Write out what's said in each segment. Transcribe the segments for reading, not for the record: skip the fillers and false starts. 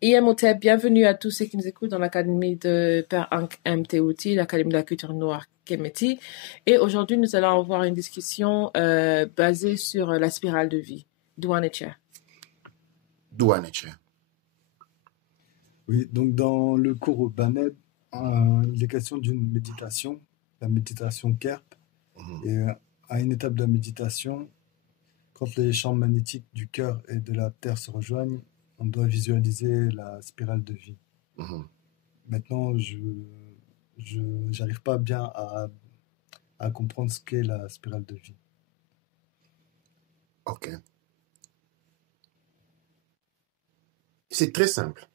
IMOTEP, bienvenue à tous ceux qui nous écoutent dans l'Académie de Père Ankh MTOT, l'Académie de la culture noire Keméti. Et aujourd'hui, nous allons avoir une discussion basée sur la spirale de vie. Douane-Eche. Oui, donc dans le cours au BAMEB, il est question d'une méditation, la méditation KERP. Et à une étape de la méditation, quand les champs magnétiques du cœur et de la terre se rejoignent, on doit visualiser la spirale de vie. Maintenant, je n'arrive pas bien à comprendre ce qu'est la spirale de vie. Ok. C'est très simple.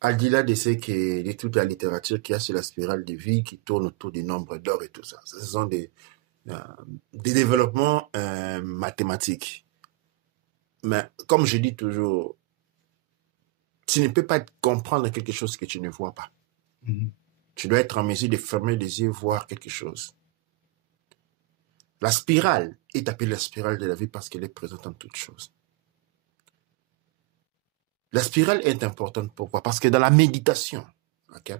Al-Dila de toute la littérature qui a sur la spirale de vie, qui tourne autour du nombre d'or et tout ça. Ce sont des développements mathématiques. Mais comme je dis toujours, tu ne peux pas comprendre quelque chose que tu ne vois pas. Tu dois être en mesure de fermer les yeux, voir quelque chose. La spirale est appelée la spirale de la vie parce qu'elle est présente en toutes choses. La spirale est importante. Pourquoi? Parce que dans la méditation, okay,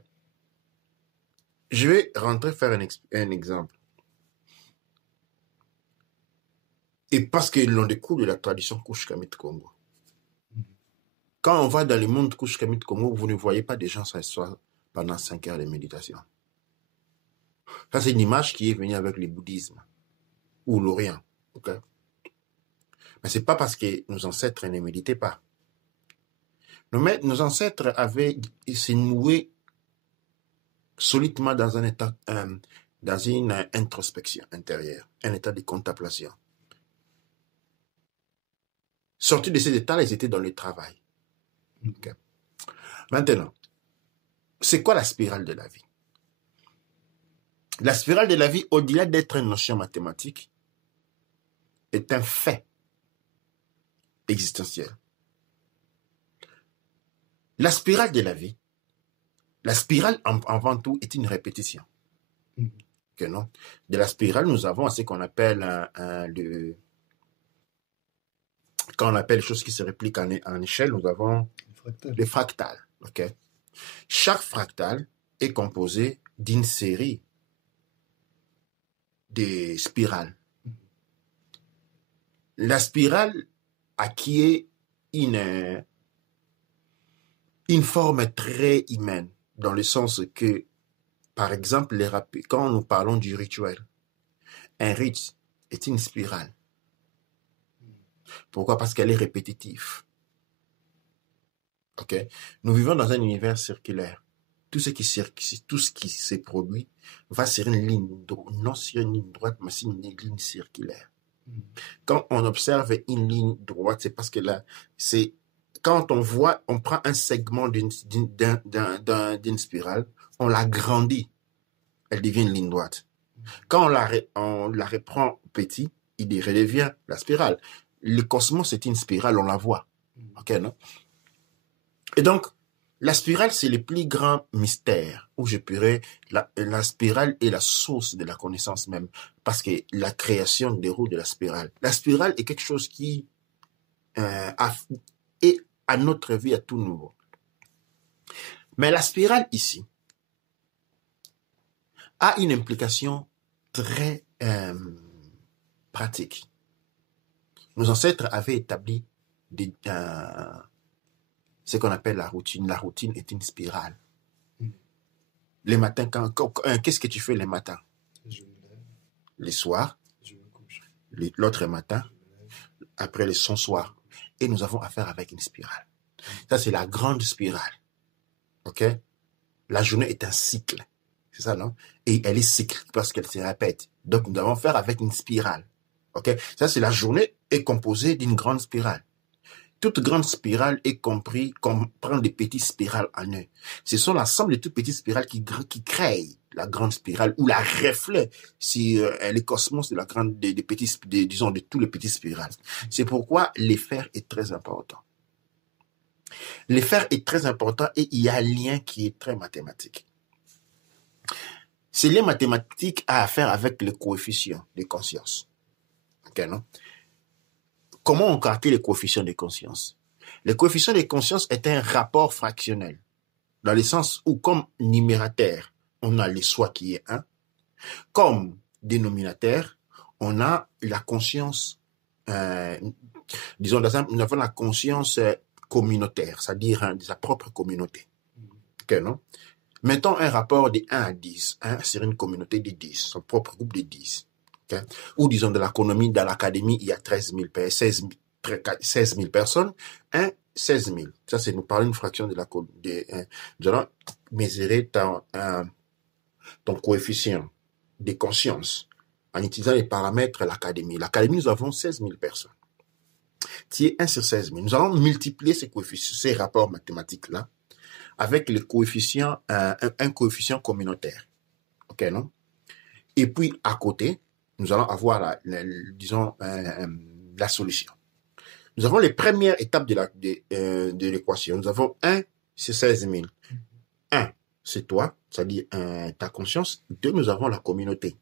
je vais faire un exemple. Et parce que l'on découle de la tradition Kush-Kamit Congo. Quand on va dans le monde Kush-Kamit Congo, vous ne voyez pas des gens s'asseoir pendant 5 heures de méditation. Ça, c'est une image qui est venue avec le bouddhisme ou l'Orient. Okay? Mais ce n'est pas parce que nos ancêtres ne méditaient pas. Nos ancêtres s'est noué solidement dans un état, dans une introspection intérieure, un état de contemplation. Sortis de cet état-là, ils étaient dans le travail. Okay. Maintenant, c'est quoi la spirale de la vie? La spirale de la vie, au-delà d'être une notion mathématique, est un fait existentiel. La spirale de la vie, la spirale avant tout est une répétition. Okay, non? De la spirale, nous avons ce qu'on appelle quand on appelle les choses qui se répliquent en échelle, nous avons les fractales. Okay? Chaque fractal est composé d'une série de spirales. La spirale acquiert une forme très humaine, dans le sens que, par exemple, quand nous parlons du rituel, un rite est une spirale. Pourquoi? Parce qu'elle est répétitive. Okay? Nous vivons dans un univers circulaire. Tout ce qui se produit va sur une ligne, non sur une ligne droite, mais sur une ligne circulaire. Quand on observe une ligne droite, c'est parce que là, c'est quand on prend un segment d'une spirale, on l'agrandit, elle devient une ligne droite. Quand on la reprend petit, il redevient la spirale. Le cosmos est une spirale, on la voit. Ok, non? Et donc, la spirale, c'est le plus grand mystère, où je pourrais, la spirale est la source de la connaissance même, parce que la création déroule de la spirale. La spirale est quelque chose qui est à notre vie à tout nouveau. Mais la spirale ici a une implication très pratique. Nos ancêtres avaient établi ce qu'on appelle la routine. La routine est une spirale. Les matins, qu'est-ce que tu fais les matins? Je me lève. Les soirs, je me couche. L'autre matin, après le son soir. Et nous avons affaire avec une spirale. Ça, c'est la grande spirale. OK? La journée est un cycle. C'est ça, non? Et elle est cyclique parce qu'elle se répète. Donc, nous avons affaire avec une spirale. OK? Ça, c'est la journée est composée d'une grande spirale. Toute grande spirale comprend des petites spirales en eux. Ce sont l'ensemble de toutes petites spirales qui créent la grande spirale ou la reflet si le cosmos de la grande disons de tous les petits spirales. C'est pourquoi l'effet est très important. L'effet est très important et il y a un lien qui est très mathématique. Ce lien mathématique a affaire avec le coefficient de conscience. Ok, non? Comment on calcule les coefficients de conscience? Le coefficient de conscience est un rapport fractionnel, dans le sens où, comme numérateur, on a le soi qui est 1, comme dénominateur, on a la conscience, disons, nous avons la conscience communautaire, c'est-à-dire de sa propre communauté. Okay, non? Mettons un rapport de 1 à 10, sur une communauté de 10, son propre groupe de 10. Okay? Ou disons de l'économie, dans l'académie, il y a 16 000 personnes, 16 000. Ça, c'est nous parler une fraction de la... nous allons mesurer ton coefficient de conscience en utilisant les paramètres de l'académie. L'académie, nous avons 16 000 personnes. Qui est 1 sur 16 000. Nous allons multiplier ces coefficients, ces rapports mathématiques-là, avec le coefficient, un coefficient communautaire. OK, non? Et puis, à côté, nous allons avoir, disons, la solution. Nous avons les premières étapes de l'équation. Nous avons 1 sur 16 000. 1, c'est toi, c'est-à-dire ta conscience. 2, nous avons la communauté,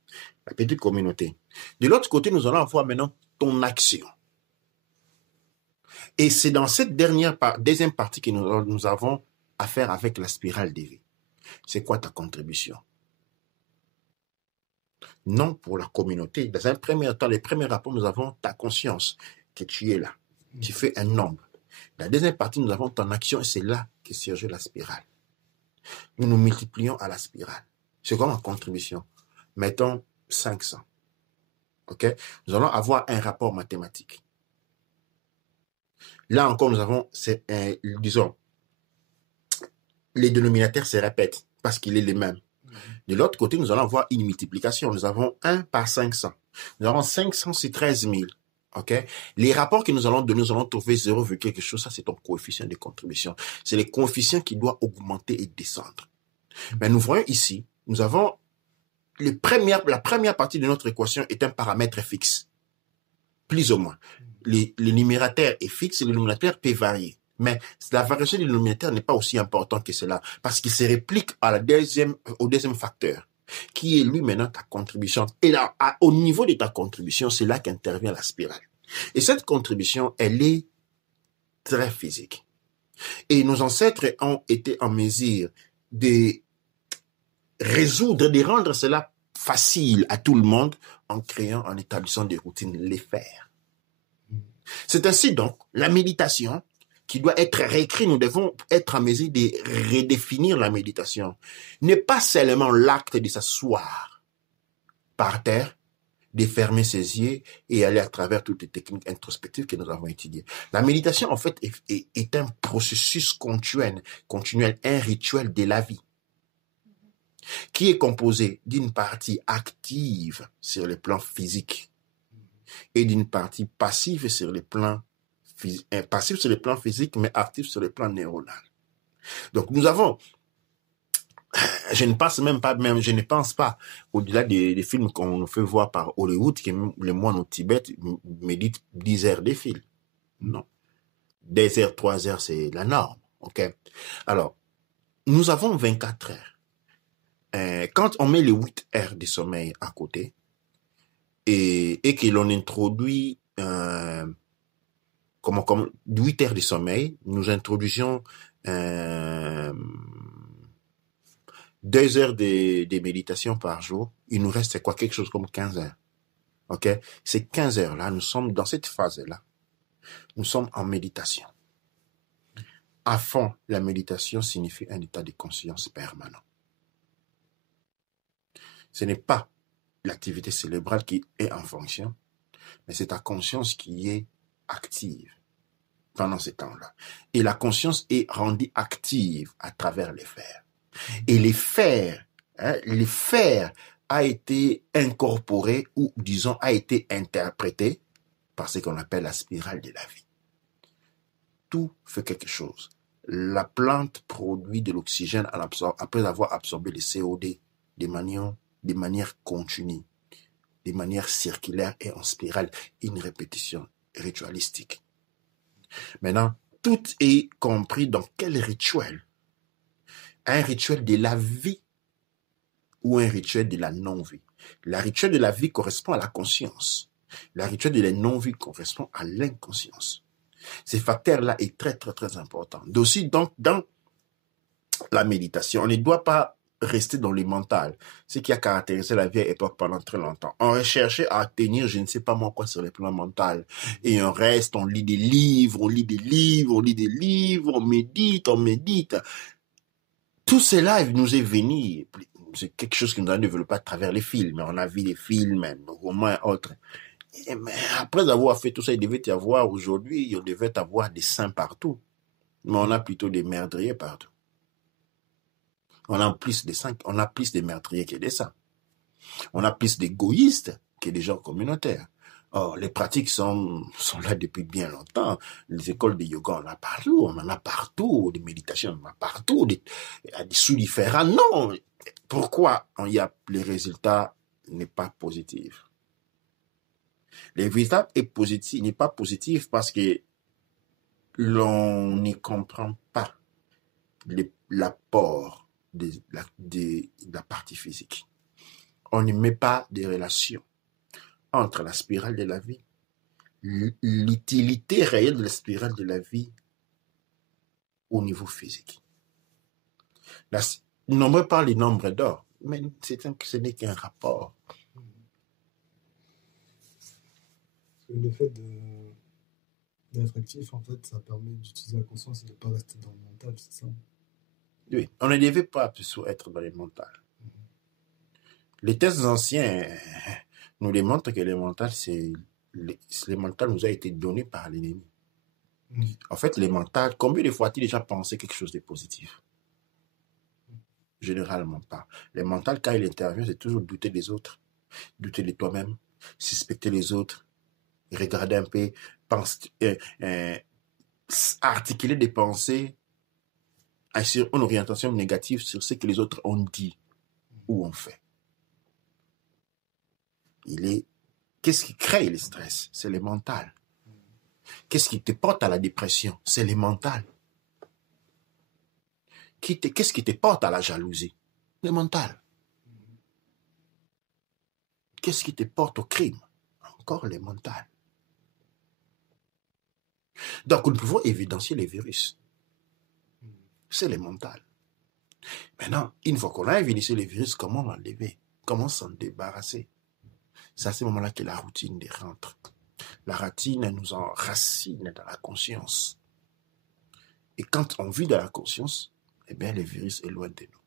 la petite communauté. De l'autre côté, nous allons avoir maintenant ton action. Et c'est dans cette deuxième partie que nous avons à faire avec la spirale des vies. C'est quoi ta contribution? Non pour la communauté. Dans un premier temps, les premiers rapports, nous avons ta conscience, que tu es là. Tu fais un nombre. La deuxième partie, nous avons ton action et c'est là que surgit la spirale. Nous nous multiplions à la spirale. C'est comme en contribution. Mettons 500. OK? Nous allons avoir un rapport mathématique. Là encore, nous avons, disons, les dénominateurs se répètent parce qu'il est les mêmes. De l'autre côté, nous allons avoir une multiplication. Nous avons 1 par 500. Nous avons 500 sur 13 000. OK? Les rapports que nous allons donner, nous allons trouver 0, quelque chose. Ça, c'est ton coefficient de contribution. C'est le coefficient qui doit augmenter et descendre. Mais nous voyons ici, nous avons la première partie de notre équation est un paramètre fixe. Plus ou moins. Le numérateur est fixe et le dénominateur peut varier. Mais la variation du dénominateur n'est pas aussi importante que cela parce qu'il se réplique au deuxième facteur, qui est lui maintenant ta contribution. Et là, au niveau de ta contribution, c'est là qu'intervient la spirale. Et cette contribution, elle est très physique. Et nos ancêtres ont été en mesure de résoudre, de rendre cela facile à tout le monde en créant, en établissant des routines, les faire. C'est ainsi donc, la méditation qui doit être réécrite, nous devons être en mesure de redéfinir la méditation. N'est pas seulement l'acte de s'asseoir par terre, de fermer ses yeux et aller à travers toutes les techniques introspectives que nous avons étudiées. La méditation, en fait, est un processus continuel, un rituel de la vie, qui est composé d'une partie active sur le plan physique et d'une partie passive sur le plan passif sur le plan physique, mais actif sur le plan neuronal. Donc, nous avons, je ne pense pas, au-delà des films qu'on fait voir par Hollywood, que le moine au Tibet médite 10 heures de fil. Non. 2 heures, 3 heures, c'est la norme. OK? Alors, nous avons 24 heures. Quand on met les 8 heures de sommeil à côté, et que l'on introduit comme 8 heures de sommeil, nous introduisions 2 heures de méditation par jour. Il nous reste quoi? Quelque chose comme 15 heures. OK? Ces 15 heures-là, nous sommes dans cette phase-là. Nous sommes en méditation. À fond, la méditation signifie un état de conscience permanent. Ce n'est pas l'activité cérébrale qui est en fonction, mais c'est ta conscience qui est active pendant ces temps-là. Et la conscience est rendue active à travers les fers. Et les fers a été incorporé ou, disons, a été interprété par ce qu'on appelle la spirale de la vie. Tout fait quelque chose. La plante produit de l'oxygène après avoir absorbé le CO2 de manière continue, de manière circulaire et en spirale, une répétition ritualistique. Maintenant, tout est compris dans quel rituel? Un rituel de la vie ou un rituel de la non-vie? Le rituel de la vie correspond à la conscience. Le rituel de la non-vie correspond à l'inconscience. Ces facteurs-là est très, très, très important. Aussi, donc, dans la méditation, on ne doit pas rester dans le mental, ce qui a caractérisé la vieille époque pendant très longtemps. On recherchait à atteindre, je ne sais pas moi quoi, sur le plan mental. Et on reste, on lit des livres, on lit des livres, on lit des livres, on médite, on médite. Tout cela nous est venu, c'est quelque chose que nous avons développé à travers les films. On a vu les films, les romans et autres. Mais après avoir fait tout ça, il devait y avoir aujourd'hui, il devait y avoir des saints partout. Mais on a plutôt des meurtriers partout. On a plus de saints, on a plus de meurtriers que des saints. On a plus d'égoïstes que des gens communautaires. Or, les pratiques sont là depuis bien longtemps. Les écoles de yoga, on en a partout, des méditations, on en a partout, des sous différents. Non! Pourquoi les résultats n'est pas positifs? Les résultats n'est pas positif parce que l'on ne comprend pas l'apport de la partie physique. On ne met pas de relation entre la spirale de la vie, l'utilité réelle de la spirale de la vie au niveau physique. Nombreux parlent du nombre d'or, mais ce n'est qu'un rapport. Le fait d'être actif, en fait, ça permet d'utiliser la conscience et de ne pas rester dans le mental, c'est ça? Oui, on ne devait pas plutôt être dans le mental. Les textes anciens nous démontrent que le mental, le mental nous a été donné par l'ennemi. En fait, le mental, combien de fois a-t-il déjà pensé quelque chose de positif? Généralement pas. Le mental, quand il intervient, c'est toujours douter des autres, douter de toi-même, suspecter les autres, regarder un peu, articuler des pensées sur une orientation négative sur ce que les autres ont dit ou ont fait. Qu'est-ce qui crée le stress? C'est le mental. Qu'est-ce qui te porte à la dépression? C'est le mental. Qu'est-ce qui te porte à la jalousie? Le mental. Qu'est-ce qui te porte au crime? Encore le mental. Donc, nous pouvons évidencier les virus. C'est le mental. Maintenant, une fois qu'on a évidencié les virus, comment l'enlever? Comment s'en débarrasser? C'est à ce moment-là que la routine rentre. La routine nous enracine dans la conscience. Et quand on vit dans la conscience, eh bien, le virus est loin de nous.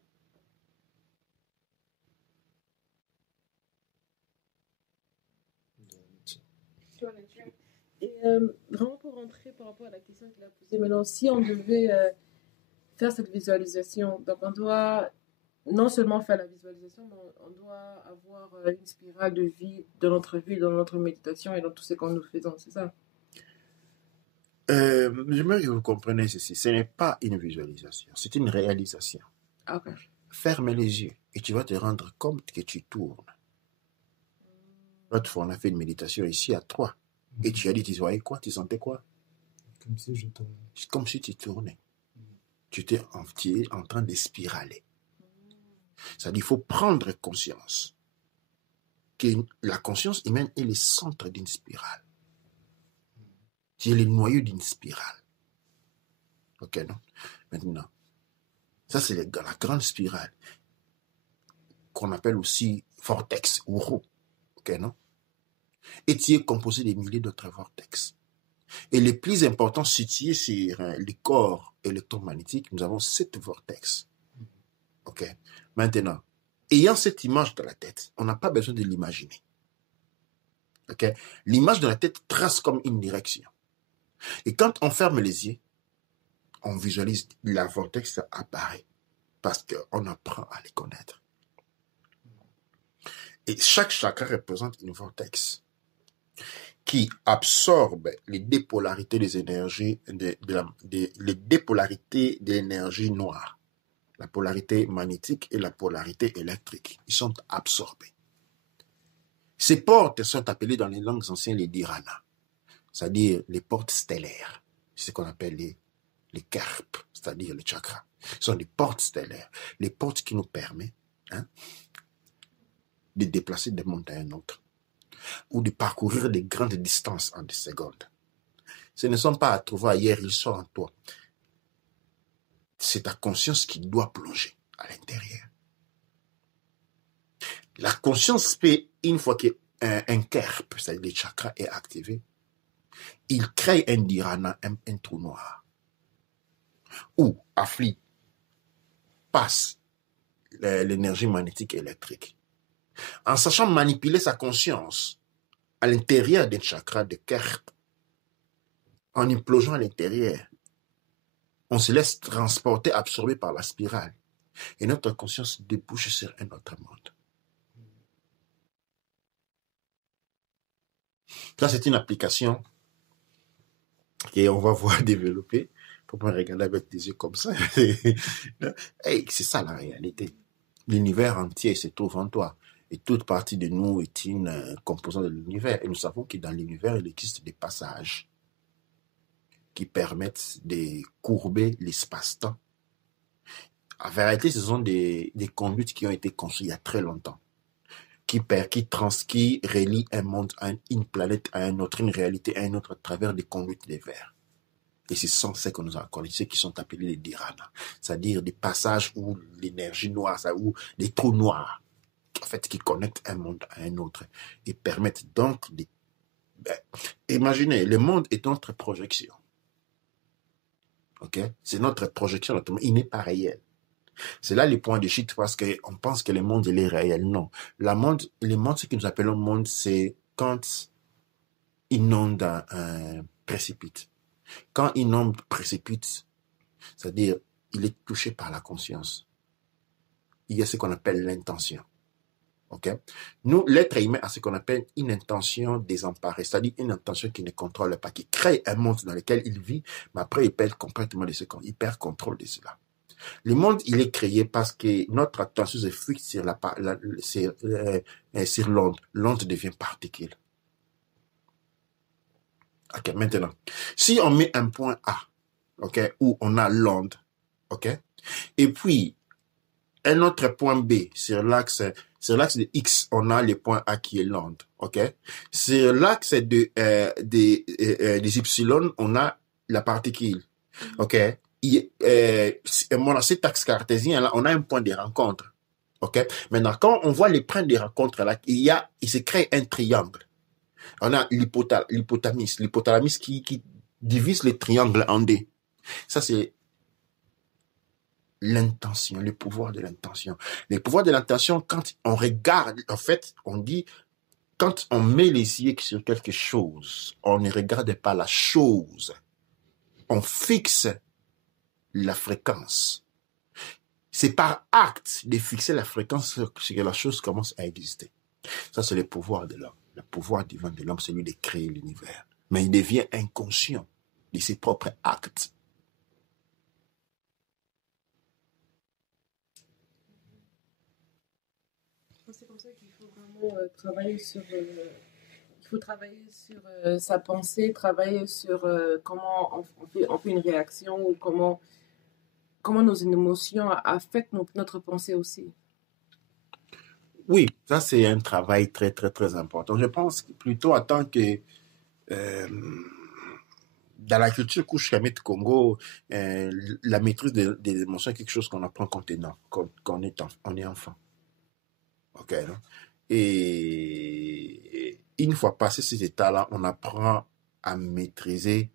Et vraiment pour rentrer par rapport à la question qu'il a posée, maintenant, si on devait faire cette visualisation, donc on doit non seulement faire la visualisation, mais on doit avoir une spirale de vie dans notre vie, dans notre méditation et dans tout ce que nous faisons, c'est ça? J'aimerais que vous compreniez ceci. Ce n'est pas une visualisation, c'est une réalisation. Okay. Ferme les yeux et tu vas te rendre compte que tu tournes. L'autre fois, on a fait une méditation ici à 3. Et tu as dit, tu voyais quoi? Tu sentais quoi? Comme si je tournais. Comme si tu tournais. Tu es en train de spiraler. C'est-à-dire qu'il faut prendre conscience que la conscience humaine est le centre d'une spirale. Tu es le noyau d'une spirale. Ok, non? Maintenant, ça c'est la grande spirale qu'on appelle aussi vortex ou roue. Ok, non? Et tu es composé de milliers d'autres vortex. Et les plus importants situés sur les corps électromagnétiques, nous avons 7 vortex. Ok. Maintenant, ayant cette image dans la tête, on n'a pas besoin de l'imaginer. Ok. L'image de la tête trace comme une direction. Et quand on ferme les yeux, on visualise la vortex apparaît parce qu'on apprend à les connaître. Et chaque chakra représente une vortex qui absorbe les dépolarités des énergies, les dépolarités de l'énergie noire, la polarité magnétique et la polarité électrique. Ils sont absorbés. Ces portes sont appelées dans les langues anciennes les dharana, c'est-à-dire les portes stellaires. C'est ce qu'on appelle les karp, c'est-à-dire les chakras. Ce sont des portes stellaires, les portes qui nous permettent de déplacer d'un monde à un autre, ou de parcourir des grandes distances en des secondes. Ce ne sont pas à trouver ailleurs, ils sont en toi. C'est ta conscience qui doit plonger à l'intérieur. La conscience fait, une fois qu'un kerp, c'est-à-dire le chakra, est activé, il crée un dharana, un trou noir, où afflue passe l'énergie magnétique et électrique. En sachant manipuler sa conscience à l'intérieur d'un chakra de kerp, en y plongeant à l'intérieur, on se laisse transporter, absorber par la spirale. Et notre conscience débouche sur un autre monde. Ça, c'est une application qu'on va voir développer. Faut pas me regarder avec des yeux comme ça. Hey, c'est ça la réalité. L'univers entier se trouve en toi. Et toute partie de nous est une composante de l'univers. Et nous savons que dans l'univers, il existe des passages qui permettent de courber l'espace-temps. En vérité, ce sont des conduites qui ont été construites il y a très longtemps, qui relient un monde, une planète à un autre, une réalité à un autre à travers des conduites de verre. Et ce sont ceux que nous avons ceux qui sont appelés les dharana, c'est-à-dire des passages où l'énergie noire, où des trous noirs, en fait, qui connectent un monde à un autre et permettent donc de... imaginez, le monde est notre projection. Okay? C'est notre projection, il n'est pas réel. C'est là le point de chute parce qu'on pense que le monde il est réel. Non. Le monde, ce que nous appelons monde, c'est quand une onde précipite. Quand une onde précipite, c'est-à-dire il est touché par la conscience. Il y a ce qu'on appelle l'intention. Okay? Nous, l'être humain a ce qu'on appelle une intention désemparée, c'est-à-dire une intention qui ne contrôle pas, qui crée un monde dans lequel il vit, mais après il perd complètement de ce qu'on, il perd contrôle de cela. Le monde, il est créé parce que notre attention se fixe sur l'onde. L'onde devient particule. Ok, maintenant, si on met un point A, ok, où on a l'onde, ok, et puis un autre point B sur l'axe de X, on a le point A qui est l'onde, ok. Sur l'axe des Y, on a la particule, ok. Cet axe cartésien là, on a un point de rencontre, ok. Maintenant, quand on voit les points de rencontre là, il se crée un triangle. On a l'hypothalamus qui divise le triangle en deux. Ça c'est l'intention, le pouvoir de l'intention. Le pouvoir de l'intention, quand on regarde, en fait, on dit, quand on met les yeux sur quelque chose, on ne regarde pas la chose, on fixe la fréquence. C'est par acte de fixer la fréquence que la chose commence à exister. Ça, c'est le pouvoir de l'homme. Le pouvoir divin de l'homme, c'est lui de créer l'univers. Mais il devient inconscient de ses propres actes. C'est comme ça qu'il faut vraiment travailler sur... il faut travailler sur sa pensée, travailler sur comment on fait une réaction ou comment nos émotions affectent notre pensée aussi. Oui, ça c'est un travail très, très, très important. Je pense plutôt en tant que dans la culture Kouch-Kamit Congo, la maîtrise des émotions est quelque chose qu'on apprend quand on est enfant. Ok, non? Et une fois passé ces états-là, on apprend à maîtriser,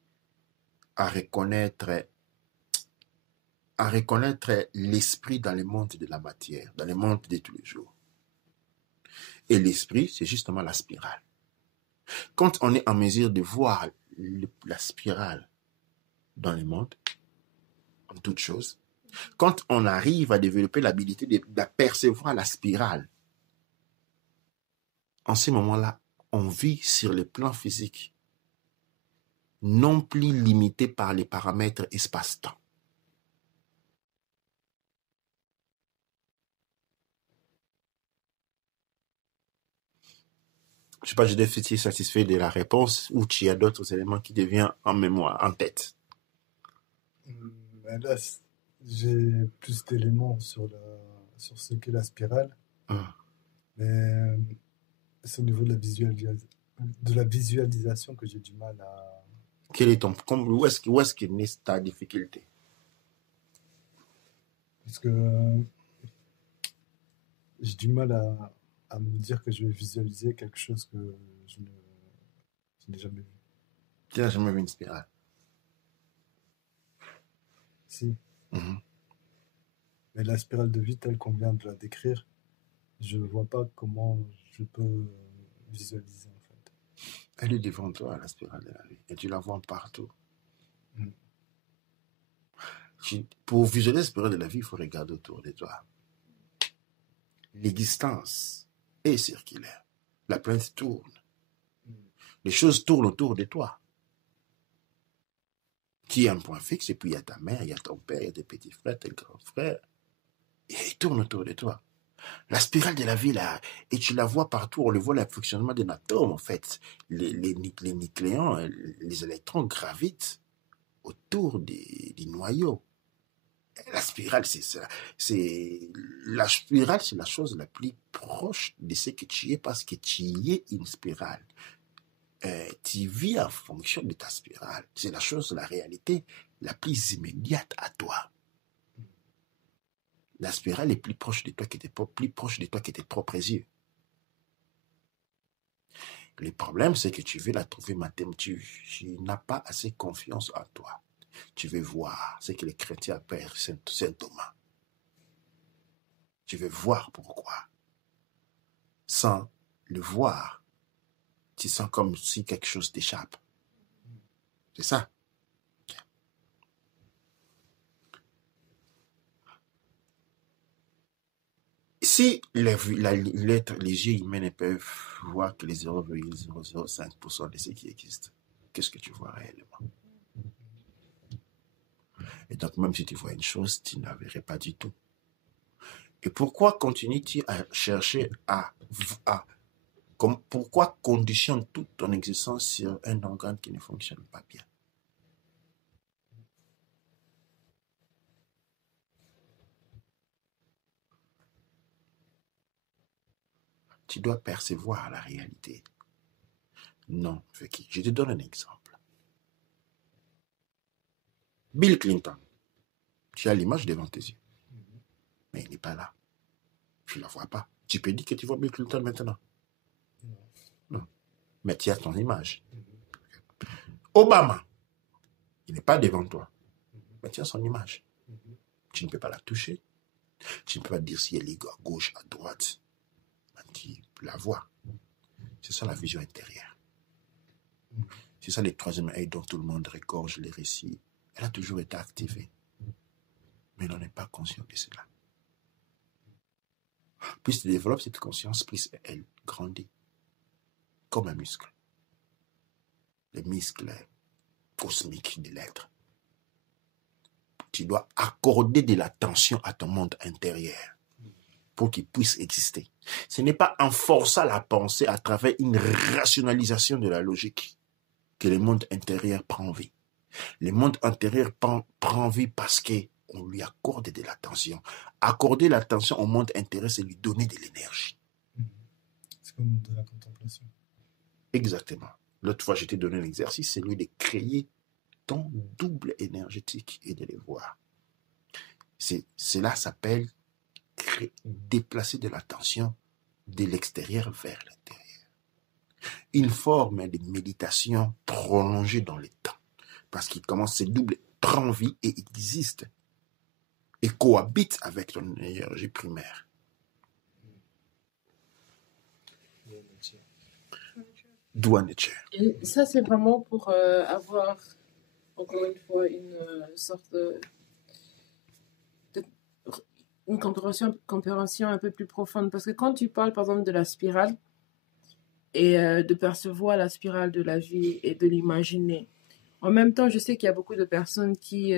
à reconnaître l'esprit dans le monde de la matière, dans le monde de tous les jours. Et l'esprit, c'est justement la spirale. Quand on est en mesure de voir la spirale dans le monde, en toute chose, quand on arrive à développer l'habilité d'apercevoir la spirale, en ce moment-là, on vit sur le plan physique, non plus limité par les paramètres espace-temps. Je ne sais pas, je devais être satisfait de la réponse ou tu as d'autres éléments qui deviennent en mémoire, en tête. Ben là, j'ai plus d'éléments sur ce qu'est la spirale. Mais c'est au niveau de la visualisation que j'ai du mal à... Quel est où est-ce qu'est née ta difficulté? Parce que j'ai du mal à me dire que je vais visualiser quelque chose que je n'ai jamais vu. Tu n'as jamais vu une spirale? Si. Mhm. Mais la spirale de vie telle qu'on vient de la décrire, je ne vois pas comment je peux visualiser en fait. Elle est devant toi, la spirale de la vie, et tu la vois partout. Mm. Pour visualiser la spirale de la vie, il faut regarder autour de toi. L'existence est circulaire. La planète tourne. Les choses tournent autour de toi. Qui est un point fixe, et puis il y a ta mère, il y a ton père, il y a tes petits frères, tes grands frères. Et ils tournent autour de toi. La spirale de la vie, là, et tu la vois partout, on le voit, le fonctionnement d'un atome, en fait. Les nucléons, les électrons gravitent autour des noyaux. La spirale, c'est ça. La spirale, c'est la chose la plus proche de ce que tu es, parce que tu y es une spirale. Tu vis en fonction de ta spirale. C'est la chose, la réalité la plus immédiate à toi. La spirale est plus proche de toi que tes propres yeux. Le problème, c'est que tu veux la trouver mathématique. Tu n'as pas assez confiance en toi. Tu veux voir ce que les chrétiens appellent Saint Thomas. Tu veux voir pourquoi. Sans le voir, tu sens comme si quelque chose t'échappe. C'est ça. Si les yeux humains ne peuvent voir que les 0,005% de ce qui existe, qu'est-ce que tu vois réellement? Et donc, même si tu vois une chose, tu ne la verrais pas du tout. Et pourquoi continues-tu à chercher pourquoi conditionne toute ton existence sur un organe qui ne fonctionne pas bien? Tu dois percevoir la réalité. Non, Vicky, je te donne un exemple. Bill Clinton, tu as l'image devant tes yeux, mais il n'est pas là. Tu ne la vois pas. Tu peux dire que tu vois Bill Clinton maintenant? Non. Mais tu as ton image. Obama, il n'est pas devant toi, mais tu as son image. Tu ne peux pas la toucher. Tu ne peux pas dire si elle est à gauche, à droite. Tu la vois. C'est ça la vision intérieure. C'est ça le troisième œil dont tout le monde regorge les récits. Elle a toujours été activée. Mais on n'est pas conscient de cela. Plus tu développes cette conscience, plus elle grandit. Comme un muscle. Le muscle cosmique de l'être. Tu dois accorder de l'attention à ton monde intérieur pour qu'il puisse exister. Ce n'est pas en forçant la pensée à travers une rationalisation de la logique que le monde intérieur prend vie. Le monde intérieur prend vie parce qu'on lui accorde de l'attention. Accorder l'attention au monde intérieur, c'est lui donner de l'énergie. C'est comme de la contemplation. Exactement. L'autre fois, je t'ai donné l'exercice, c'est lui de créer ton double énergétique et de les voir. Cela s'appelle déplacer de l'attention de l'extérieur vers l'intérieur. Une forme de méditation prolongée dans le temps. Parce qu'il commence, ce double prend vie et existe. Et cohabite avec ton énergie primaire. Dua nature. Et ça, c'est vraiment pour avoir, encore une fois, une sorte une compréhension un peu plus profonde. Parce que quand tu parles, par exemple, de la spirale, et de percevoir la spirale de la vie et de l'imaginer, en même temps, je sais qu'il y a beaucoup de personnes qui,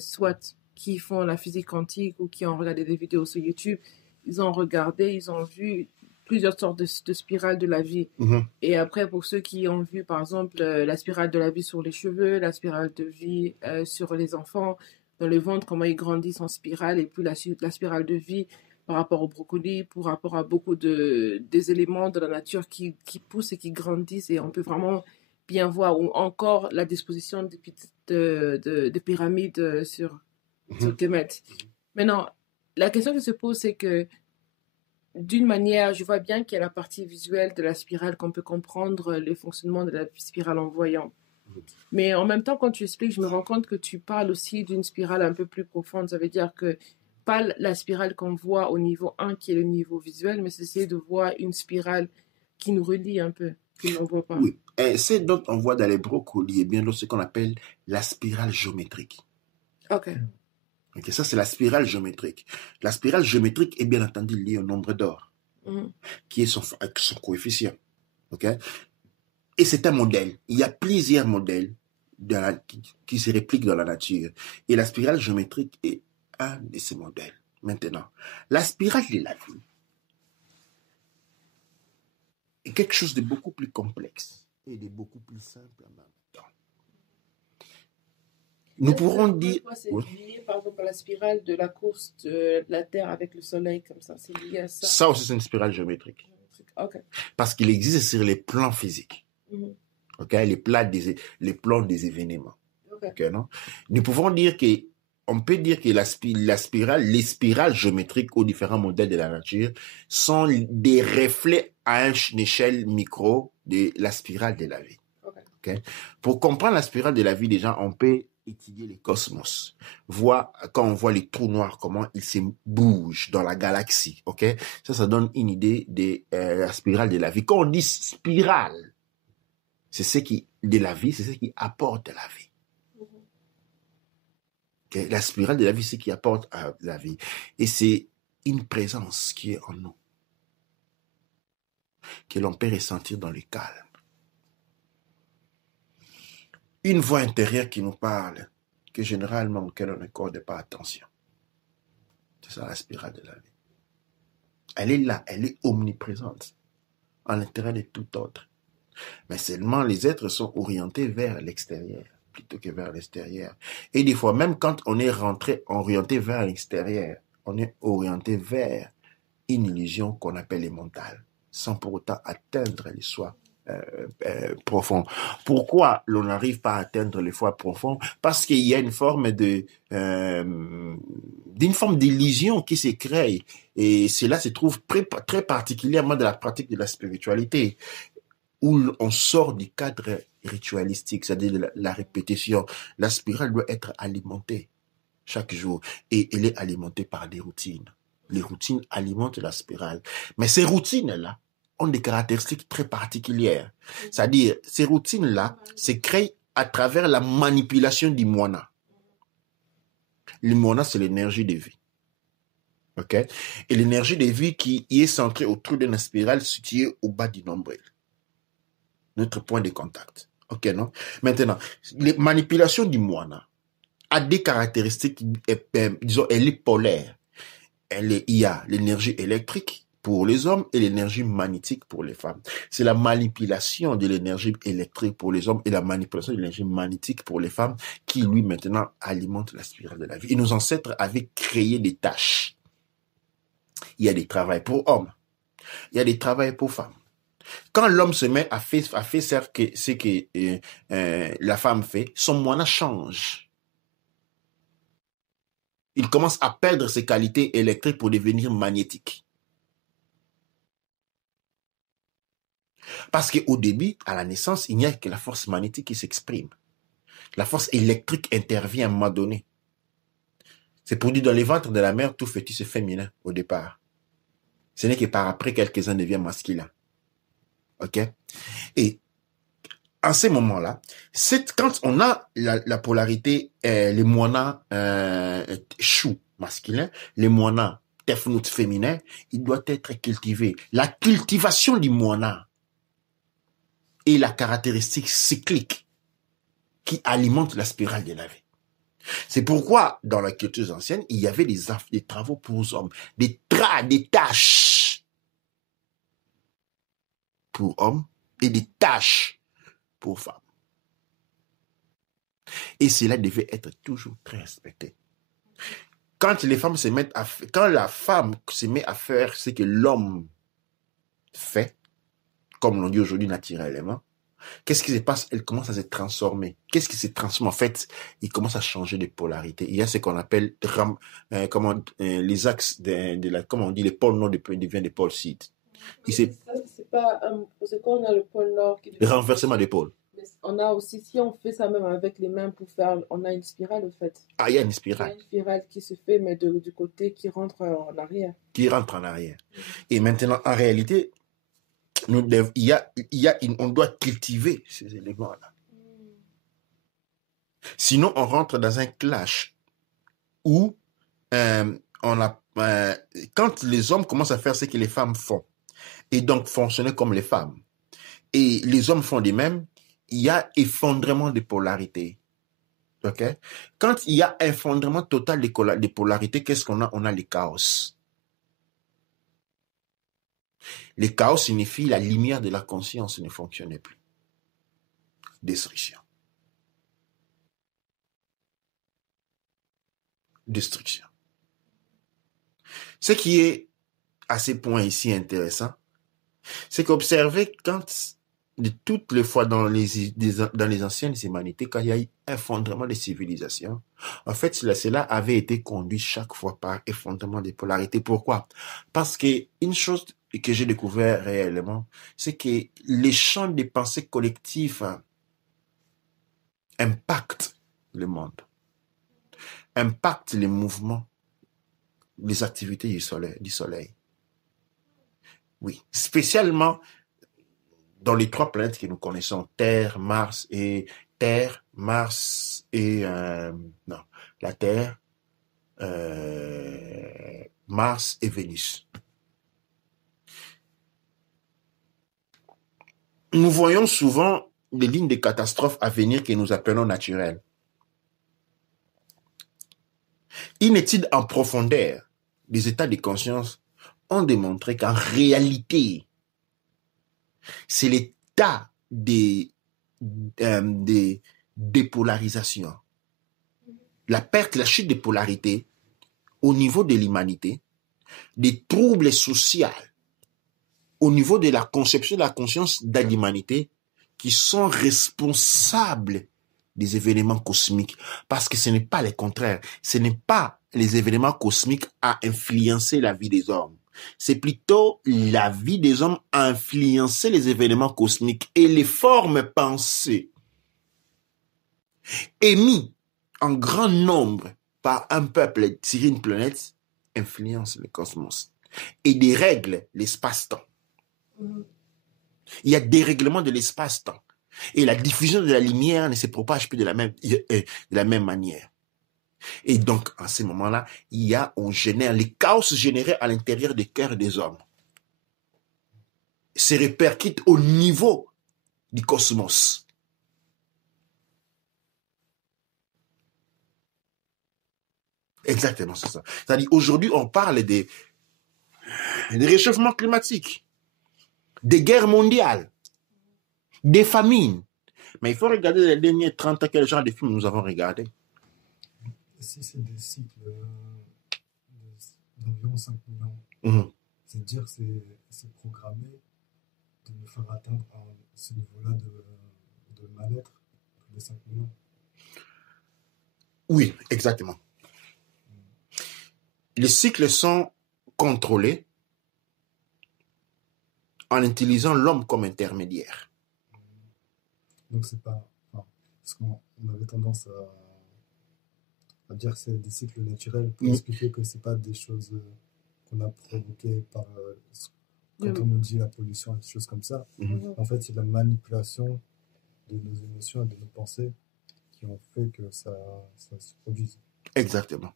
soit qui font la physique quantique ou qui ont regardé des vidéos sur YouTube, ils ont regardé, ils ont vu plusieurs sortes de spirales de la vie. Mm-hmm. Et après, pour ceux qui ont vu, par exemple, la spirale de la vie sur les cheveux, la spirale de vie sur les enfants, dans le ventre, comment ils grandissent en spirale, et puis la spirale de vie par rapport au brocoli, par rapport à beaucoup des éléments de la nature qui poussent et qui grandissent, et on peut vraiment bien voir, ou encore la disposition de pyramides sur Kemet. Maintenant, la question qui se pose, c'est que d'une manière, je vois bien qu'il y a la partie visuelle de la spirale, qu'on peut comprendre le fonctionnement de la spirale en voyant. Mais en même temps, quand tu expliques, je me rends compte que tu parles aussi d'une spirale un peu plus profonde. Ça veut dire que pas la spirale qu'on voit au niveau 1, qui est le niveau visuel, mais c'est essayer de voir une spirale qui nous relie un peu, que l'on ne voit pas. Oui, et c'est donc on voit dans les brocolis, bien ce qu'on appelle la spirale géométrique. Ok. Ok, ça c'est la spirale géométrique. La spirale géométrique est bien entendu liée au nombre d'or, qui est son coefficient. Ok, et c'est un modèle. Il y a plusieurs modèles qui se répliquent dans la nature. Et la spirale géométrique est un de ces modèles. Maintenant, la spirale de la vie est quelque chose de beaucoup plus complexe et de beaucoup plus simple en même temps. Nous pourrons dire... C'est lié par exemple à la spirale de la course de la Terre avec le Soleil, comme ça. C'est lié à ça. Ça aussi, c'est une spirale géométrique. Okay. Parce qu'il existe sur les plans physiques. Okay? Les plans des événements. Okay, non? Nous pouvons dire on peut dire que les spirales géométriques aux différents modèles de la nature sont des reflets à une échelle micro de la spirale de la vie. Okay? Pour comprendre la spirale de la vie, déjà, on peut étudier les cosmos. Quand on voit les trous noirs, comment ils se bougent dans la galaxie. Okay? Ça donne une idée de la spirale de la vie. Quand on dit spirale, c'est ce qui apporte la vie. Okay? La spirale de la vie, c'est ce qui apporte la vie. Et c'est une présence qui est en nous, que l'on peut ressentir dans le calme. Une voix intérieure qui nous parle, que généralement auquel on n'accorde pas attention. C'est ça la spirale de la vie. Elle est là, elle est omniprésente, à l'intérieur de tout autre. Mais seulement les êtres sont orientés vers l'extérieur, plutôt que vers l'extérieur. Et des fois, même quand on est orienté vers l'extérieur, on est orienté vers une illusion qu'on appelle le mental, sans pour autant atteindre les soi profond. Pourquoi l'on n'arrive pas à atteindre les fois profonds? Parce qu'il y a une forme d'illusion qui se crée, et cela se trouve très particulièrement dans la pratique de la spiritualité, où on sort du cadre ritualistique, c'est-à-dire de la répétition. La spirale doit être alimentée chaque jour, et elle est alimentée par des routines. Les routines alimentent la spirale, mais ces routines-là ont des caractéristiques très particulières. C'est-à-dire, ces routines-là se créent à travers la manipulation du moina. Le moina, c'est l'énergie de vie. OK? Et l'énergie de vie qui est centrée autour d'une spirale située au bas du nombril. Notre point de contact. OK, non? Maintenant, les manipulations du moina a des caractéristiques, disons, elle est polaire. Il y a l'énergie électrique pour les hommes et l'énergie magnétique pour les femmes. C'est la manipulation de l'énergie électrique pour les hommes et la manipulation de l'énergie magnétique pour les femmes qui, lui, maintenant, alimente la spirale de la vie. Et nos ancêtres avaient créé des tâches. Il y a des travails pour hommes. Il y a des travails pour femmes. Quand l'homme se met à faire ce que la femme fait, son moina change. Il commence à perdre ses qualités électriques pour devenir magnétique. Parce qu'au début, à la naissance, il n'y a que la force magnétique qui s'exprime. La force électrique intervient à un moment donné. C'est pour dire dans les ventres de la mère, tout fœtus est féminin au départ. Ce n'est que par après, quelques-uns deviennent masculins. OK? Et en ces moments-là, quand on a la polarité, les moinas chou masculin, les moinas tefnout féminin, il doit être cultivé. La cultivation du moina est la caractéristique cyclique qui alimente la spirale de la vie. C'est pourquoi, dans la culture ancienne, il y avait des travaux pour les hommes, des tâches pour hommes et des tâches pour femmes. Et cela devait être toujours très respecté. Quand la femme se met à faire ce que l'homme fait, comme l'on dit aujourd'hui naturellement, Qu'est-ce qui se passe? Elle commence à se transformer. Qu'est-ce qui se transforme? En fait, il commence à changer de polarité. Il y a ce qu'on appelle les axes comment on dit, les pôles nord deviennent des pôles sud. C'est pas, c'est quand on a le pôle nord qui le renversement des pôles. On a aussi, si on fait ça même avec les mains pour faire, on a une spirale au fait. Ah, il y a une spirale. Il y a une spirale qui se fait, mais du côté qui rentre en arrière. Qui rentre en arrière. Et maintenant, en réalité, on doit cultiver ces éléments-là. Sinon, on rentre dans un clash où quand les hommes commencent à faire ce que les femmes font, et donc fonctionner comme les femmes, et les hommes font des mêmes, il y a effondrement de polarité. OK? Quand il y a effondrement total de polarité, qu'est-ce qu'on a? On a le chaos. Le chaos signifie la lumière de la conscience ne fonctionnait plus. Destruction. Destruction. Ce qui est à ce point ici intéressant, c'est qu'observer quand, de toutes les fois dans les anciennes humanités, quand il y a eu effondrement des civilisations, en fait, cela avait été conduit chaque fois par effondrement des polarités. Pourquoi? Parce qu'une chose que j'ai découvert réellement, c'est que les champs de pensée collectifs impactent le monde, impactent les mouvements, les activités du soleil. Oui, spécialement dans les 3 planètes que nous connaissons, Terre, Mars et la Terre, Mars et Vénus. Nous voyons souvent des lignes de catastrophes à venir que nous appelons naturelles. Une étude en profondeur des états de conscience ont démontré qu'en réalité, c'est l'état des dépolarisations, la chute des polarités au niveau de l'humanité, des troubles sociaux au niveau de la conception de la conscience de l'humanité qui sont responsables des événements cosmiques. Parce que ce n'est pas le contraire. Ce n'est pas les événements cosmiques à influencer la vie des hommes. C'est plutôt la vie des hommes à influencer les événements cosmiques et les formes pensées émises en grand nombre par un peuple sur une planète influencent le cosmos et dérèglent l'espace-temps. Il y a dérèglement de l'espace-temps et la diffusion de la lumière ne se propage plus de la même manière. Et donc, à ce moment-là, on génère les chaos générés à l'intérieur des cœurs des hommes. Se répercute au niveau du cosmos. Exactement, c'est ça. C'est-à-dire, aujourd'hui, on parle des réchauffements climatiques, des guerres mondiales, des famines. Mais il faut regarder les derniers 30 ans, quel genre de films nous avons regardés. Si c'est des cycles d'environ 5 millions, c'est-à-dire que c'est programmé de nous faire atteindre ce niveau-là de mal-être des 5 millions. Oui, exactement. Les cycles sont contrôlés en utilisant l'homme comme intermédiaire. Donc c'est pas... parce qu'on avait tendance à dire que c'est des cycles naturels pour expliquer que c'est pas des choses qu'on a provoquées par quand on nous dit la pollution et des choses comme ça. En fait, c'est la manipulation de nos émotions et de nos pensées qui ont fait que ça se produise. Exactement.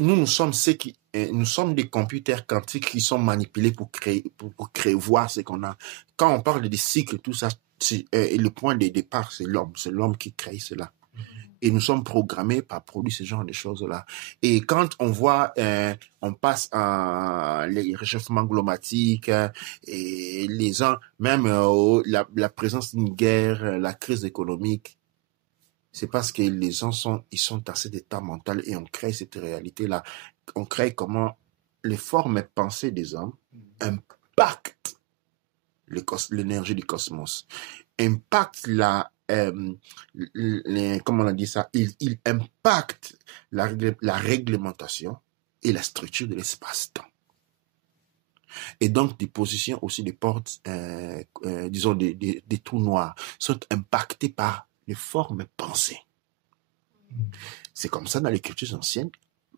Nous sommes des computers quantiques qui sont manipulés pour créer voir ce qu'on a. Quand on parle des cycles, tout ça, le point de départ, c'est l'homme qui crée cela. Et nous sommes programmés pour produire ce genre de choses-là. Et quand on voit, on passe les réchauffements climatiques, et les gens, même la présence d'une guerre, la crise économique, c'est parce que les gens sont assez d'état mental et on crée cette réalité-là. On crée comment les formes pensées des hommes impactent l'énergie du cosmos, impacte comment on a dit ça, il impacte la réglementation et la structure de l'espace-temps. Et donc, des positions aussi des portes, disons, des trous noirs sont impactés par les formes pensées. C'est comme ça dans les cultures anciennes.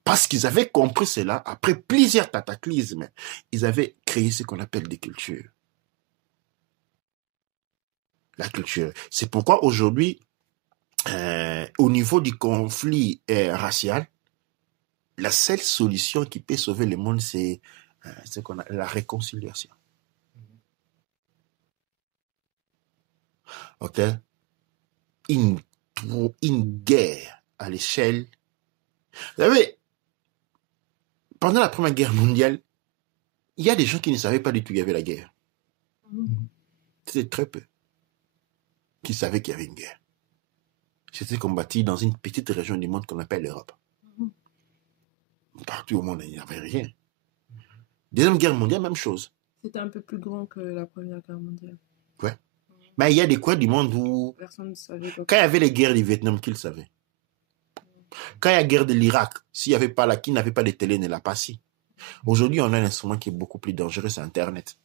Parce qu'ils avaient compris cela, après plusieurs cataclysmes, ils avaient créé ce qu'on appelle des cultures. La culture. C'est pourquoi aujourd'hui, au niveau du conflit racial, la seule solution qui peut sauver le monde, c'est ce qu'on a, la réconciliation. Ok? Une guerre à l'échelle. Vous savez, pendant la Première Guerre mondiale, il y a des gens qui ne savaient pas du tout qu'il y avait la guerre. C'était très peu qui savaient qu'il y avait une guerre. C'était combattu dans une petite région du monde qu'on appelle l'Europe. Partout au monde, il n'y avait rien. Deuxième Guerre mondiale, même chose. C'était un peu plus grand que la Première Guerre mondiale. Ouais. Mais il y a des coins du monde où... Personne ne savait. Quand il y avait les guerres du Vietnam, qui le savait? Quand il y a la guerre de l'Irak, s'il n'y avait pas qui n'avait pas de télé ne l'a pas su. Aujourd'hui, on a un instrument qui est beaucoup plus dangereux, c'est Internet.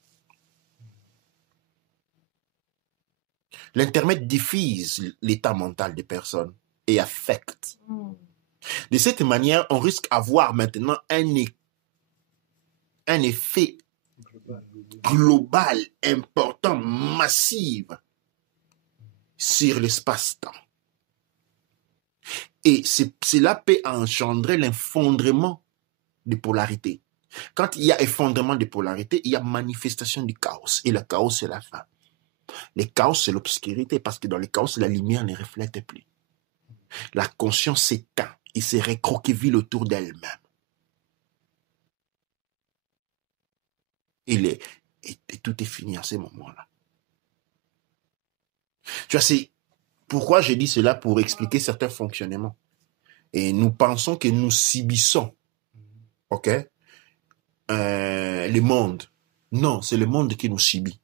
L'Internet diffuse l'état mental des personnes et affecte. De cette manière, on risque d'avoir maintenant un effet global, important, massif sur l'espace-temps. Et cela peut engendrer l'effondrement des polarités. Quand il y a effondrement des polarités, il y a manifestation du chaos. Et le chaos, c'est la fin. Le chaos, c'est l'obscurité, parce que dans le chaos, la lumière ne reflète plus. La conscience s'éteint et se recroqueville autour d'elle-même. Et tout est fini à ce moment-là. Tu vois, c'est pourquoi j'ai dit cela, pour expliquer certains fonctionnements. Et nous pensons que nous subissons, ok, le monde. Non, c'est le monde qui nous subit.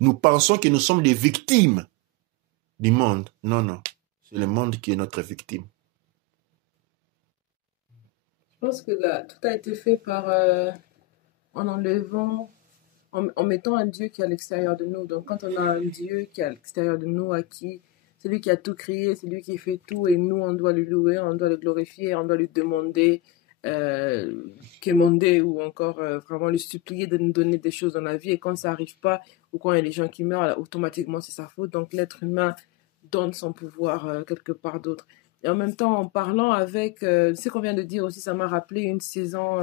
Nous pensons que nous sommes des victimes du monde. Non, non. C'est le monde qui est notre victime. Je pense que là, tout a été fait par en enlevant, en mettant un Dieu qui est à l'extérieur de nous. Donc, quand on a un Dieu qui est à l'extérieur de nous, c'est lui qui a tout créé, c'est lui qui fait tout, et nous, on doit le louer, on doit le glorifier, on doit lui demander, quémander, ou encore vraiment lui supplier de nous donner des choses dans la vie. Et quand ça n'arrive pas, ou quand il y a des gens qui meurent, là, automatiquement, c'est sa faute. Donc, l'être humain donne son pouvoir quelque part d'autre. Et en même temps, en parlant avec ce qu'on vient de dire aussi, ça m'a rappelé une saison,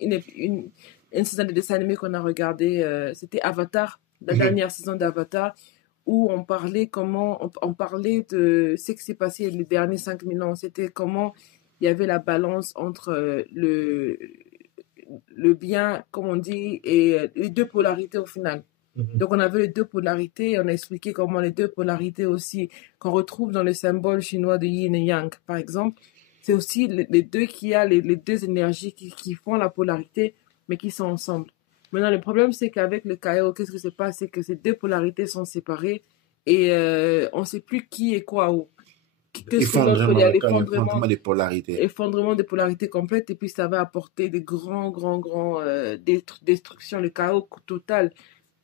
une saison de dessin animé qu'on a regardé. C'était Avatar, la dernière saison d'Avatar, où on parlait on parlait de ce qui s'est passé les derniers 5000 ans. C'était comment il y avait la balance entre le bien, comme on dit, et les deux polarités au final. Donc, on avait les deux polarités, et on a expliqué comment les deux polarités aussi, qu'on retrouve dans le symbole chinois de yin et yang, par exemple, c'est aussi les deux qui a les deux énergies qui font la polarité, mais qui sont ensemble. Maintenant, le problème, c'est qu'avec le chaos, qu'est-ce qui se passe? C'est que ces deux polarités sont séparées et on ne sait plus qui est quoi où. Effondrement des polarités. Effondrement des polarités complètes, et puis ça va apporter des grands destructions, le chaos total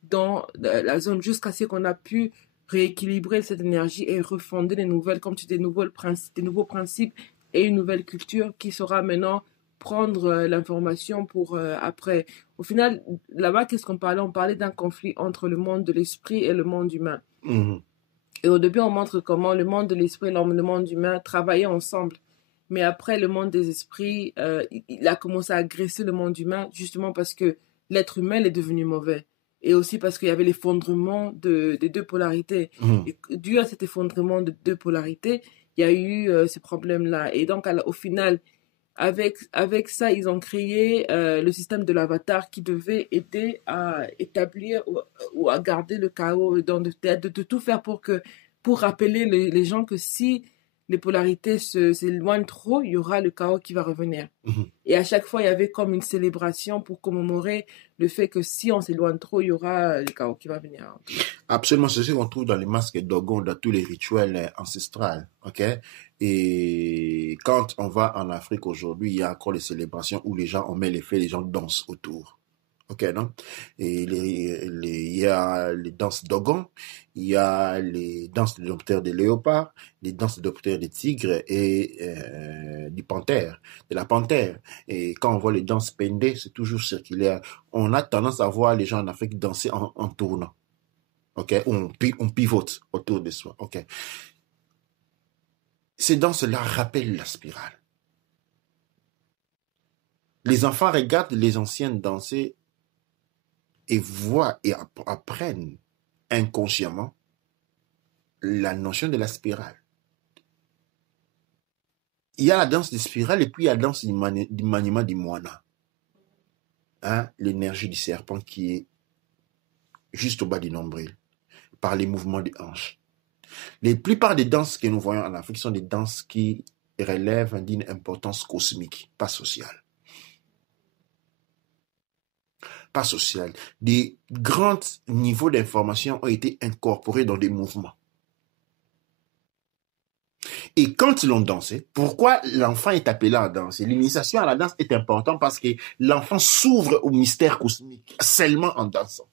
dans la zone, jusqu'à ce qu'on a pu rééquilibrer cette énergie et refonder des nouvelles, comme tu dis, des nouveaux principes et une nouvelle culture qui saura maintenant prendre l'information pour après. Au final, là-bas, qu'est-ce qu'on parlait? On parlait d'un conflit entre le monde de l'esprit et le monde humain. Et au début, on montre comment le monde de l'esprit et le monde humain travaillaient ensemble. Mais après, le monde des esprits, il a commencé à agresser le monde humain, justement parce que l'être humain est devenu mauvais. Et aussi parce qu'il y avait l'effondrement des deux polarités. Et dû à cet effondrement de deux polarités, il y a eu ces problèmes-là. Et donc, au final, avec ça, ils ont créé le système de l'avatar qui devait aider à établir ou à garder le chaos, de tout faire pour rappeler les gens que si les polarités s'éloignent trop, il y aura le chaos qui va revenir. Mhm. Et à chaque fois, il y avait comme une célébration pour commémorer le fait que si on s'éloigne trop, il y aura le chaos qui va venir. Absolument, c'est ce qu'on trouve dans les masques Dogon, dans tous les rituels ancestrales, ok? Et quand on va en Afrique aujourd'hui, il y a encore les célébrations où les gens, on met les feux, les gens dansent autour. Ok, non? Et il y a les danses Dogon, il y a les danses de dompteurs des léopards, les danses de dompteurs des tigres et de la panthère. Et quand on voit les danses pendées, c'est toujours circulaire. On a tendance à voir les gens en Afrique danser en tournant. Ok, on pivote autour de soi. Ok. Ces danses-là rappellent la spirale. Les enfants regardent les anciennes danser et voient et apprennent inconsciemment la notion de la spirale. Il y a la danse des spirales et puis il y a la danse du maniement du moana. Hein, l'énergie du serpent qui est juste au bas du nombril, par les mouvements des hanches. La plupart des danses que nous voyons en Afrique sont des danses qui relèvent d'une importance cosmique, pas sociale. Pas sociale. Des grands niveaux d'information ont été incorporés dans des mouvements. Et quand l'on dansait, pourquoi l'enfant est appelé à danser? L'initiation à la danse est importante parce que l'enfant s'ouvre au mystère cosmique seulement en dansant.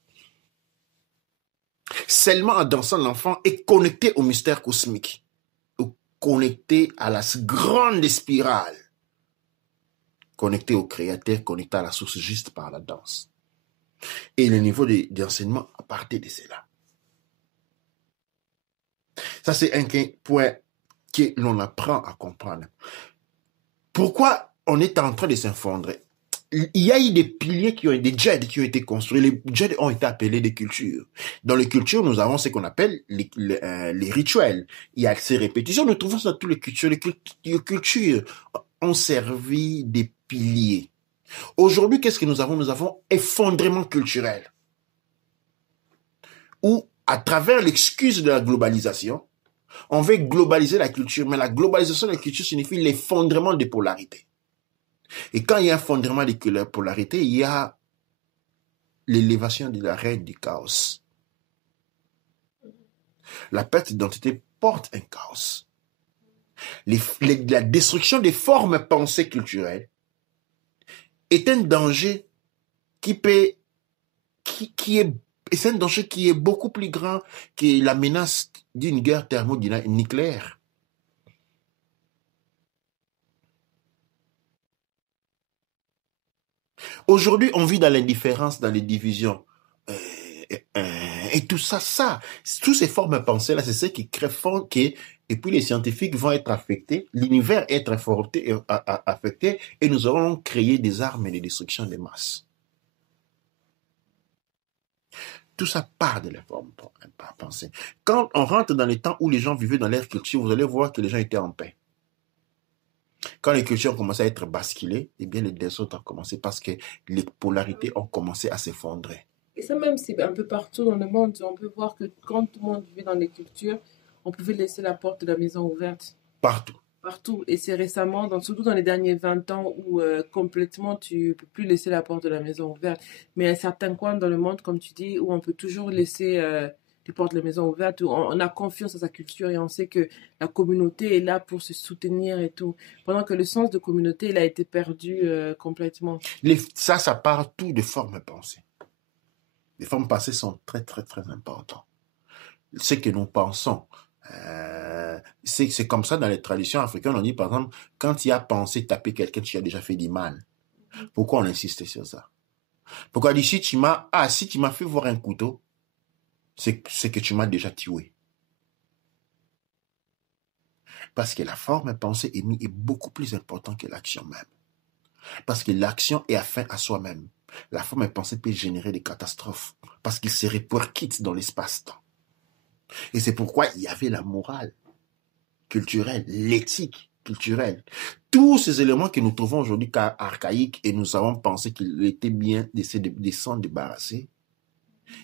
Seulement en dansant, l'enfant est connecté au mystère cosmique, connecté à la grande spirale, connecté au Créateur, connecté à la source juste par la danse. Et le niveau d'enseignement à partir de cela. Ça, c'est un point que l'on apprend à comprendre. Pourquoi on est en train de s'effondrer? Il y a eu des piliers des djeds qui ont été construits. Les djeds ont été appelés des cultures. Dans les cultures, nous avons ce qu'on appelle les rituels. Il y a ces répétitions. Nous trouvons ça dans toutes les cultures. Les cultures ont servi des piliers. Aujourd'hui, qu'est-ce que nous avons? Nous avons effondrement culturel. Où, à travers l'excuse de la globalisation, on veut globaliser la culture, mais la globalisation de la culture signifie l'effondrement des polarités. Et quand il y a un effondrement des polarités, il y a l'élévation de la reine du chaos. La perte d'identité porte un chaos. La destruction des formes pensées culturelles est un danger c'est un danger qui est beaucoup plus grand que la menace d'une guerre thermonucléaire. Aujourd'hui, on vit dans l'indifférence, dans les divisions. Et tout ça, toutes ces formes pensées-là, c'est ce qui crée et puis les scientifiques vont être affectés, l'univers être affecté, et nous allons créer des armes de destruction des masses. Tout ça part de la forme pensée. Quand on rentre dans les temps où les gens vivaient dans leur culture, vous allez voir que les gens étaient en paix. Quand les cultures ont commencé à être basculées, eh bien les désordres ont commencé parce que les polarités ont commencé à s'effondrer. Et ça même, c'est un peu partout dans le monde. On peut voir que quand tout le monde vivait dans les cultures, on pouvait laisser la porte de la maison ouverte. Partout. Partout. Et c'est récemment, surtout dans les derniers 20 ans, où complètement tu ne peux plus laisser la porte de la maison ouverte. Mais il y a certains coins dans le monde, comme tu dis, où on peut toujours laisser les portes de la maison ouvertes, où on a confiance à sa culture et on sait que la communauté est là pour se soutenir et tout. Pendant que le sens de communauté, il a été perdu complètement. Ça part tout de formes pensées. Les formes pensées sont très, très, très importantes. Ce que nous pensons, c'est comme ça dans les traditions africaines. On dit, par exemple, quand il y a pensé taper quelqu'un, tu as déjà fait du mal. Pourquoi on insiste sur ça? Pourquoi on dit, si tu m'as fait voir un couteau, c'est que tu m'as déjà tué. Parce que la forme pensée émise est beaucoup plus importante que l'action même. Parce que l'action est afin à soi-même. La forme pensée peut générer des catastrophes. Parce qu'il se répercute dans l'espace-temps. Et c'est pourquoi il y avait la morale culturelle, l'éthique culturelle. Tous ces éléments que nous trouvons aujourd'hui archaïques et nous avons pensé qu'il était bien de s'en débarrasser,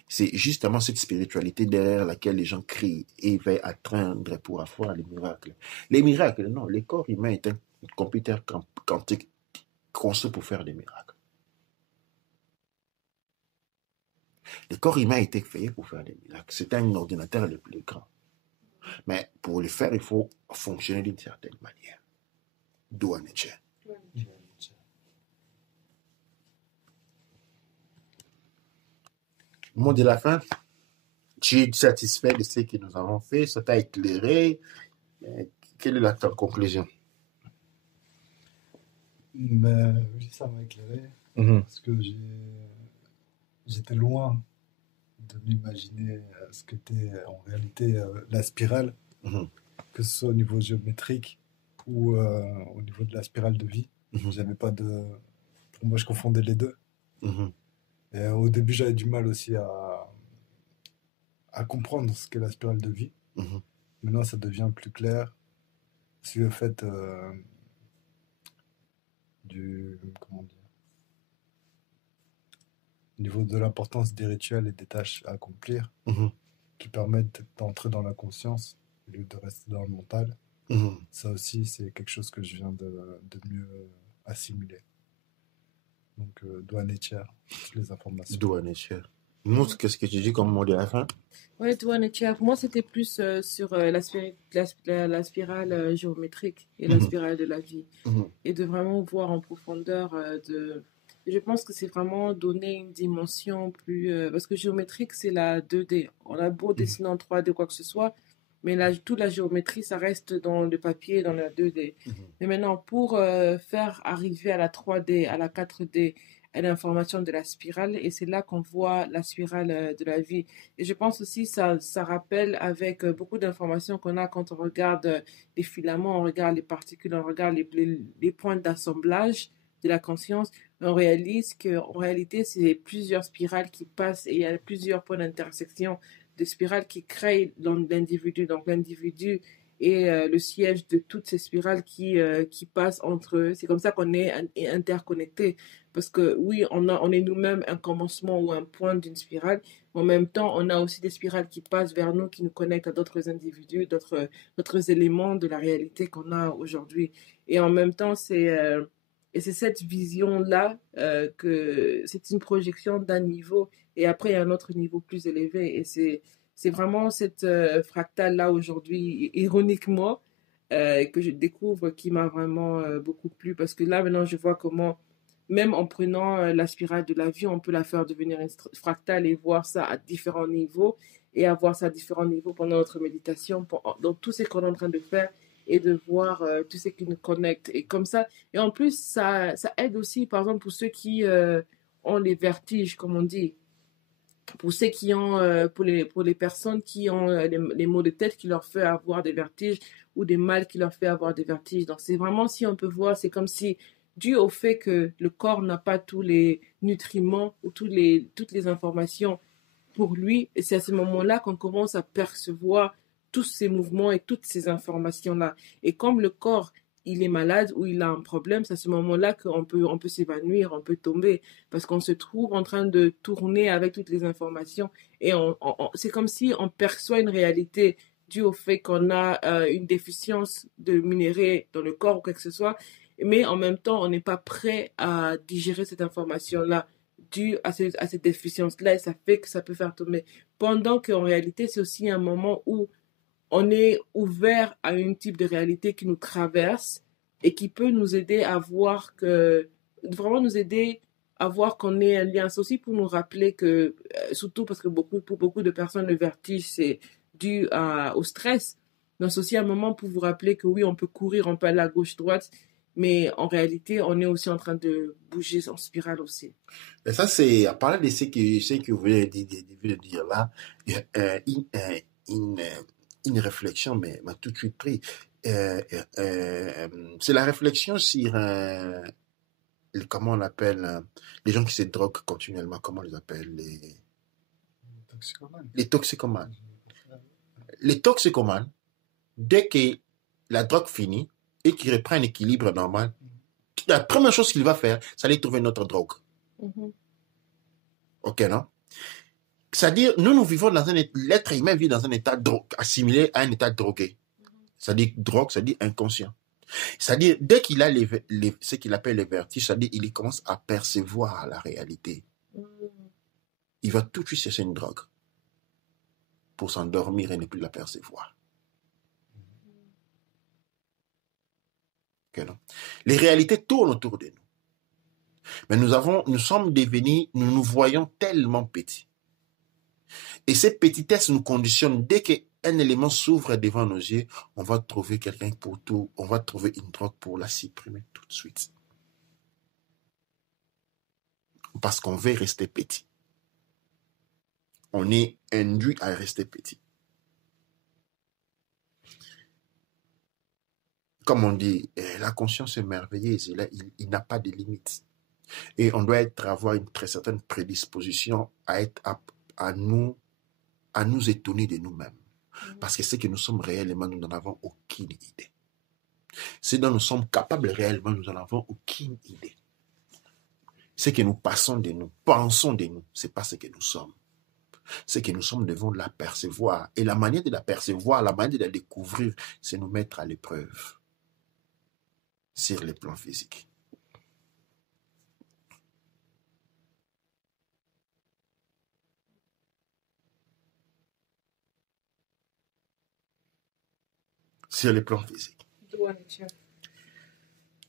C'est justement cette spiritualité derrière laquelle les gens crient et veillent à atteindre pour avoir les miracles. Les miracles, non, le corps humain est un computer quantique construit pour faire des miracles. Le corps humain a été fait pour faire des miracles. C'est un ordinateur le plus grand. Mais pour le faire, il faut fonctionner d'une certaine manière. D'où en est-il? Mot de la fin, tu es satisfait de ce que nous avons fait, ça t'a éclairé. Quelle est ta conclusion? Mais oui, ça m'a éclairé parce que j'étais loin de m'imaginer ce qu'était en réalité la spirale, que ce soit au niveau géométrique ou au niveau de la spirale de vie. J'avais pas de... Pour moi, je confondais les deux. Et au début, j'avais du mal aussi à comprendre ce qu'est la spirale de vie. Maintenant, ça devient plus clair. C'est le fait comment dire, au niveau de l'importance des rituels et des tâches à accomplir qui permettent d'entrer dans la conscience au lieu de rester dans le mental. Ça aussi, c'est quelque chose que je viens de mieux assimiler. Donc, Douane et Tiers, toutes les informations. Douane et Tiers. Nous, qu'est-ce que tu dis comme mot de la fin? Oui, Douane et Tiers. Pour moi, c'était plus sur la spirale géométrique et la spirale de la vie. Et de vraiment voir en profondeur Je pense que c'est vraiment donner une dimension plus... parce que géométrique, c'est la 2D. On a beau dessiner en 3D, quoi que ce soit, mais toute la géométrie, ça reste dans le papier, dans la 2D. Mais maintenant, pour faire arriver à la 3D, à la 4D, à l'information de la spirale, et c'est là qu'on voit la spirale de la vie. Et je pense aussi ça rappelle avec beaucoup d'informations qu'on a quand on regarde les filaments, on regarde les particules, on regarde les points d'assemblage de la conscience, on réalise qu'en réalité, c'est plusieurs spirales qui passent et il y a plusieurs points d'intersection de spirales qui créent l'individu. Donc l'individu est le siège de toutes ces spirales qui passent entre eux. C'est comme ça qu'on est interconnectés. Parce que oui, on est nous-mêmes un commencement ou un point d'une spirale. Mais en même temps, on a aussi des spirales qui passent vers nous, qui nous connectent à d'autres individus, d'autres éléments de la réalité qu'on a aujourd'hui. Et en même temps, et c'est cette vision-là que c'est une projection d'un niveau et après il y a un autre niveau plus élevé. Et c'est vraiment cette fractale-là aujourd'hui, ironiquement, que je découvre qui m'a vraiment beaucoup plu. Parce que là, maintenant, je vois comment, même en prenant la spirale de la vie, on peut la faire devenir une fractale et voir ça à différents niveaux et avoir ça à différents niveaux pendant notre méditation, dans tout ce qu'on est en train de faire. Et de voir tout ce qui nous connecte. Et comme ça, et en plus, ça aide aussi, par exemple, pour ceux qui ont les vertiges, comme on dit. Pour ceux qui ont, pour les personnes qui ont les maux de tête qui leur fait avoir des vertiges ou des mal qui leur fait avoir des vertiges. Donc, c'est vraiment, si on peut voir, c'est comme si, dû au fait que le corps n'a pas tous les nutriments ou toutes les informations pour lui, et c'est à ce moment-là qu'on commence à percevoir tous ces mouvements et toutes ces informations-là. Et comme le corps, il est malade ou il a un problème, c'est à ce moment-là qu'on peut s'évanouir, on peut tomber, parce qu'on se trouve en train de tourner avec toutes les informations. Et c'est comme si on perçoit une réalité due au fait qu'on a une déficience de minéraux dans le corps ou quoi que ce soit, mais en même temps, on n'est pas prêt à digérer cette information-là due à cette déficience-là, et ça fait que ça peut faire tomber. Pendant qu'en réalité, c'est aussi un moment où on est ouvert à un type de réalité qui nous traverse et qui peut nous aider à voir vraiment nous aider à voir qu'on est un lien. C'est aussi pour nous rappeler que, surtout parce que pour beaucoup de personnes, le vertige, c'est dû au stress. Donc, c'est aussi un moment pour vous rappeler que oui, on peut courir, on peut aller à gauche-droite, mais en réalité, on est aussi en train de bouger en spirale aussi. Et ça, c'est, à parler de ce que vous venez de dire là, une réflexion m'a tout de suite pris. C'est la réflexion sur comment on appelle les gens qui se droguent continuellement, comment on les appelle? Les toxicomanes. Les toxicomanes, dès que la drogue finit et qu'il reprend un équilibre normal, la première chose qu'il va faire, c'est aller trouver une autre drogue. Ok, non? C'est-à-dire, nous vivons dans l'être humain vit dans un état assimilé à un état drogué. C'est-à-dire, drogue, c'est-à-dire inconscient. C'est-à-dire, dès qu'il a ce qu'il appelle les vertiges, c'est-à-dire, il commence à percevoir la réalité. Il va tout de suite chercher une drogue pour s'endormir et ne plus la percevoir. Okay, non? Les réalités tournent autour de nous. Mais nous sommes devenus, nous nous voyons tellement petits. Et cette petitesse nous conditionne. Dès qu'un élément s'ouvre devant nos yeux, on va trouver quelqu'un pour tout, on va trouver une drogue pour la supprimer tout de suite. Parce qu'on veut rester petit. On est induit à rester petit. Comme on dit, la conscience est merveilleuse, il n'a pas de limites. Et on doit avoir une très certaine prédisposition à nous étonner de nous-mêmes. Parce que ce que nous sommes réellement, nous n'en avons aucune idée. Ce dont nous sommes capables réellement, nous n'en avons aucune idée. Ce que nous passons de nous, pensons de nous, ce n'est pas ce que nous sommes. Ce que nous sommes devons l'apercevoir. Et la manière de l'apercevoir, la manière de la découvrir, c'est nous mettre à l'épreuve sur le plan physique. Sur le plan physique.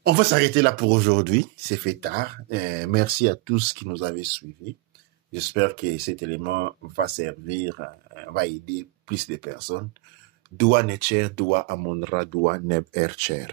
On va s'arrêter là pour aujourd'hui. C'est fait tard. Merci à tous qui nous avaient suivis. J'espère que cet élément va servir, va aider plus de personnes. Dua Necher, Dua Amonra, Dua Neb Ercher.